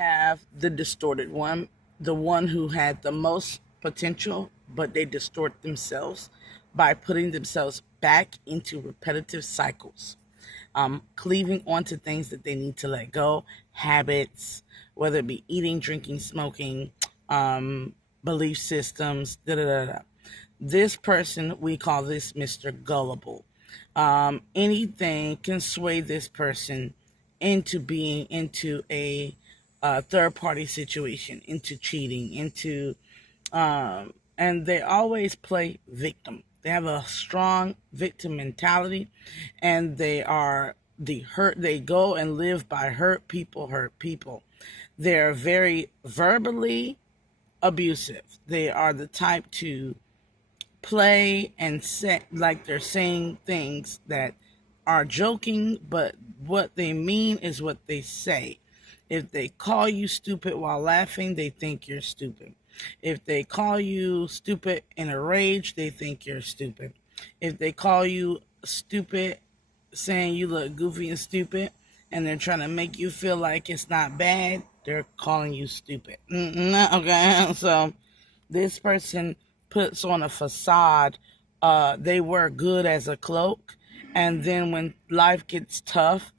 Have the distorted one, the one who had the most potential, but they distort themselves by putting themselves back into repetitive cycles, cleaving onto things that they need to let go, habits, whether it be eating, drinking, smoking, belief systems, da da da da. This person, we call this Mr. Gullible. Anything can sway this person into being into a third party situation, into cheating, into and they always play victim. They have a strong victim mentality, and they are the hurt. They go and live by hurt people. Hurt people. They're very verbally abusive. They are the type to play and set like they're saying things that are joking, but what they mean is what they say. If they call you stupid while laughing, they think you're stupid. If they call you stupid in a rage, they think you're stupid. If they call you stupid, saying you look goofy and stupid, and they're trying to make you feel like it's not bad, they're calling you stupid. Okay, so this person puts on a facade. They wear good as a cloak, and then when life gets tough,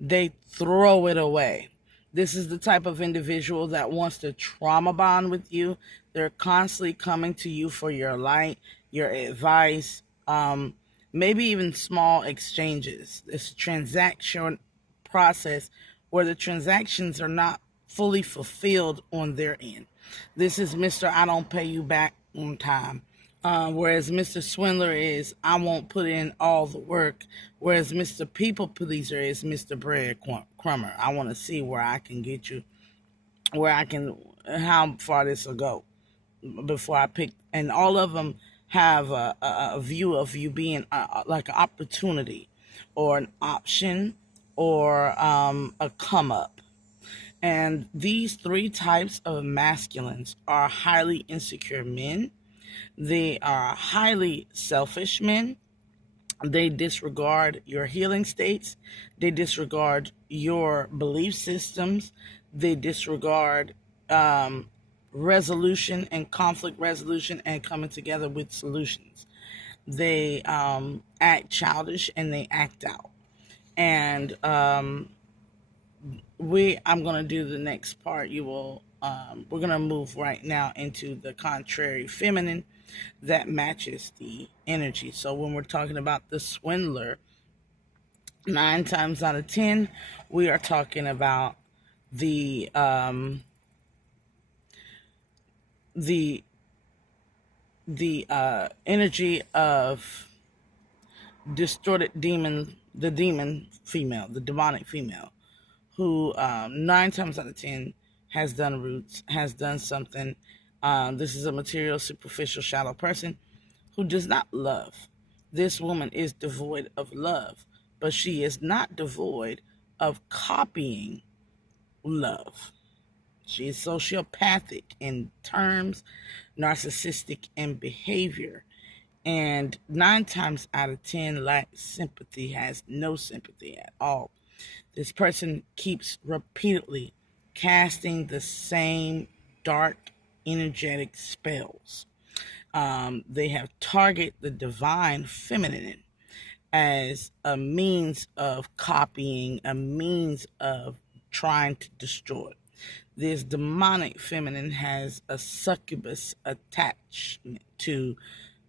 they throw it away. This is the type of individual that wants to trauma bond with you. They're constantly coming to you for your light, your advice, maybe even small exchanges. It's a transaction process where the transactions are not fully fulfilled on their end. This is Mr. I don't pay you back on time. Whereas Mr. Swindler is, I won't put in all the work. Whereas Mr. People Pleaser is Mr. Bread Crummer. I want to see where I can get you, where I can, how far this will go before I pick. And all of them have a view of you being like an opportunity or an option or a come up. And these three types of masculines are highly insecure men. They are highly selfish men. They disregard your healing states. They disregard your belief systems. They disregard resolution and conflict resolution and coming together with solutions. They act childish and they act out. And I'm gonna do the next part. We're gonna move right now into the contrary feminine that matches the energy. So when we're talking about the swindler, 9 times out of 10, we are talking about the the energy of distorted demon, the demon female, the demonic female, who 9 times out of 10 has done roots, has done something. This is a material, superficial, shallow person who does not love. This woman is devoid of love, but she is not devoid of copying love. She is sociopathic in terms, narcissistic in behavior, and 9 times out of 10 lacks sympathy, has no sympathy at all. This person keeps repeatedly casting the same dark, energetic spells. They have target the divine feminine as a means of copying, a means of trying to destroy. This demonic feminine has a succubus attachment to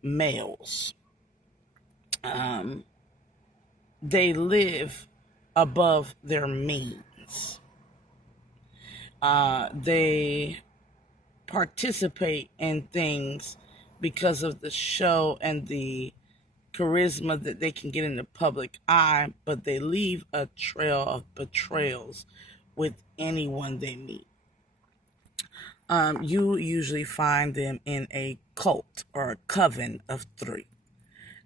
males. Um, they live above their means. They participate in things because of the show and the charisma that they can get in the public eye, but they leave a trail of betrayals with anyone they meet. You usually find them in a cult or a coven of three.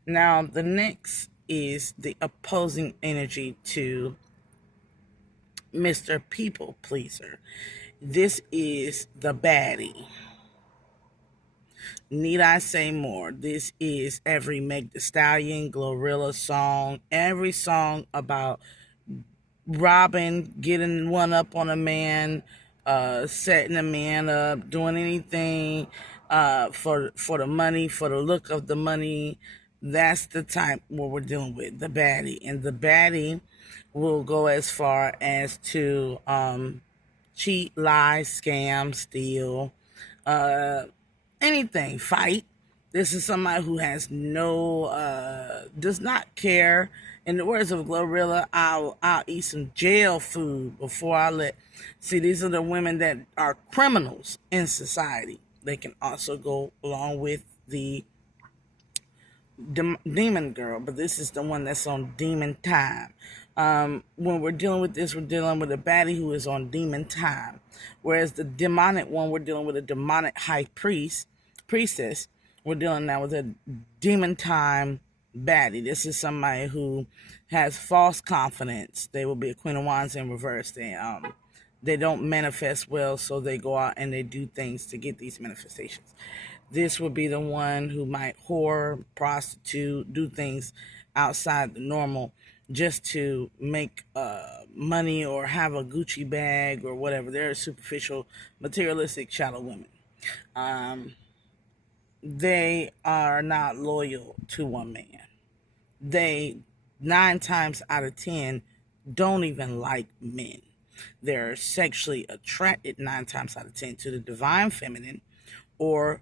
Now, the next is the opposing energy to Mr. People Pleaser. This is the baddie. Need I say more? This is every Meg Thee Stallion, Glorilla song, every song about robbing, getting one up on a man, setting a man up, doing anything for the money, for the look of the money. That's the type what we're dealing with, the baddie. And the baddie will go as far as to cheat, lie, scam, steal, uh, anything, fight. This is somebody who has no, does not care. In the words of Glorilla, I'll eat some jail food before I let. See, these are the women that are criminals in society. They can also go along with the demon girl, but this is the one that's on demon time. When we're dealing with this, we're dealing with a baddie who is on demon time, whereas the demonic one, we're dealing with a demonic high priestess. We're dealing now with a demon time baddie. This is somebody who has false confidence. They will be a Queen of Wands in reverse. They don't manifest well, so they go out and they do things to get these manifestations. This would be the one who might whore, prostitute, do things outside the normal just to make money or have a Gucci bag or whatever. They're superficial, materialistic, shallow women. They are not loyal to one man. They, 9 times out of 10, don't even like men. They're sexually attracted 9 times out of 10 to the divine feminine or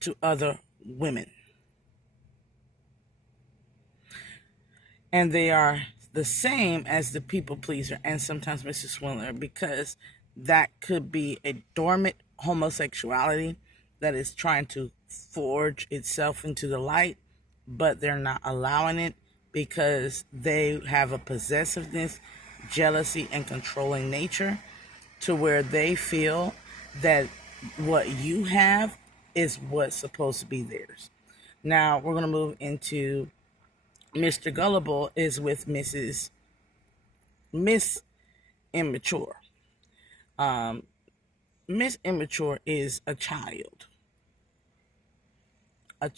to other women. And they are the same as the people pleaser and sometimes Mr. Swindler, because that could be a dormant homosexuality that is trying to forge itself into the light, but they're not allowing it because they have a possessiveness, jealousy, and controlling nature to where they feel that what you have is what's supposed to be theirs. Now we're going to move into Mr. Gullible is with Miss Immature. Miss Immature is a child, a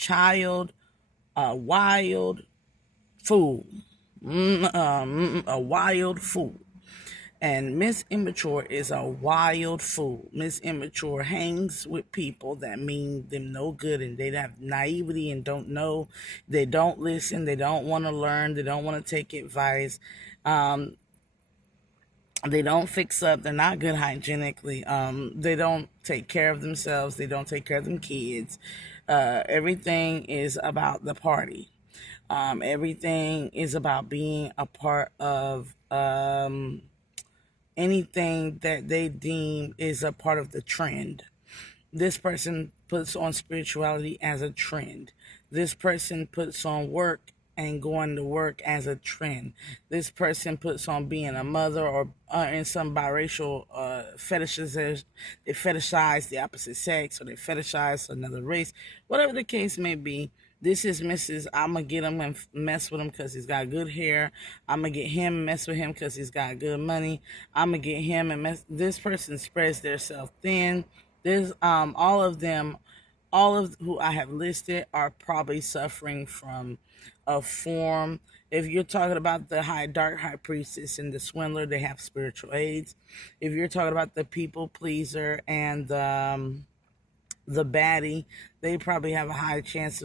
wild fool, a wild fool. And Miss Immature is a wild fool. Miss Immature hangs with people that mean them no good, and they have naivety and don't know. They don't listen. They don't want to learn. They don't want to take advice. They don't fix up. They're not good hygienically. They don't take care of themselves. They don't take care of them kids. Everything is about the party. Everything is about being a part of anything that they deem is a part of the trend. This person puts on spirituality as a trend. This person puts on work and going to work as a trend. This person puts on being a mother or in some biracial fetishes. They fetishize the opposite sex or they fetishize another race. Whatever the case may be, this is Mrs. I'm going to get him and mess with him because he's got good hair. I'm going to get him and mess with him because he's got good money. I'm going to get him and mess. This person spreads their self thin. There's all of them, all of who I have listed are probably suffering from a form. If you're talking about the dark high priestess and the swindler, they have spiritual aids. If you're talking about the people pleaser and the baddie, they probably have a high chance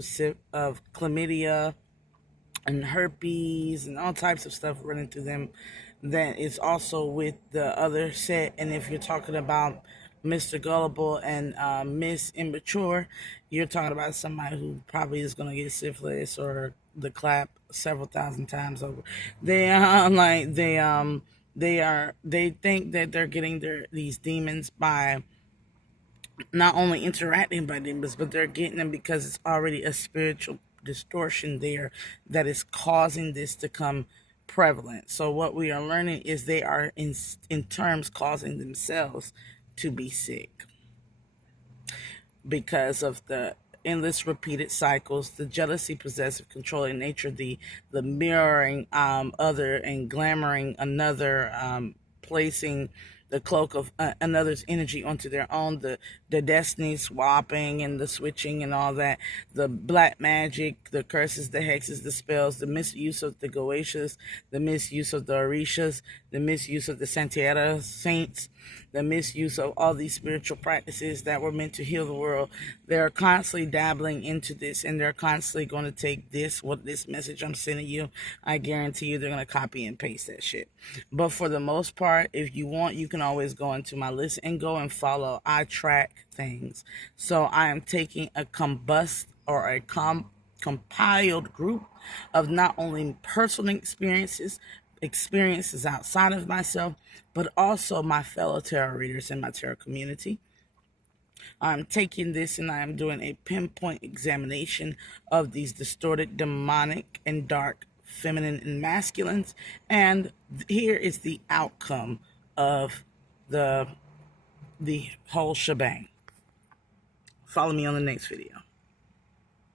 of chlamydia and herpes and all types of stuff running through them. That is also with the other set. And if you're talking about Mr. Gullible and Miss Immature, you're talking about somebody who probably is going to get syphilis or the clap several thousand times over. They they think that they're getting these demons by not only interacting by demons, but they're getting them because it's already a spiritual distortion there that is causing this to come prevalent. So what we are learning is they are in terms causing themselves to be sick because of the endless repeated cycles, the jealousy, possessive, controlling nature, the mirroring other and glamoring another, placing the cloak of another's energy onto their own, the destiny swapping and the switching and all that, the black magic, the curses, the hexes, the spells, the misuse of the Goetias, the misuse of the Orishas, the misuse of the Santeria saints, the misuse of all these spiritual practices that were meant to heal the world. They're constantly dabbling into this, and they're constantly going to take this message I'm sending you. I guarantee you they're going to copy and paste that shit. But for the most part, if you want, you can always go into my list and go and follow. I track things. So I am taking a compiled group of not only personal experiences outside of myself, but also my fellow tarot readers in my tarot community. I'm taking this and I am doing a pinpoint examination of these distorted, demonic, and dark feminine and masculines. And here is the outcome of the whole shebang. Follow me on the next video.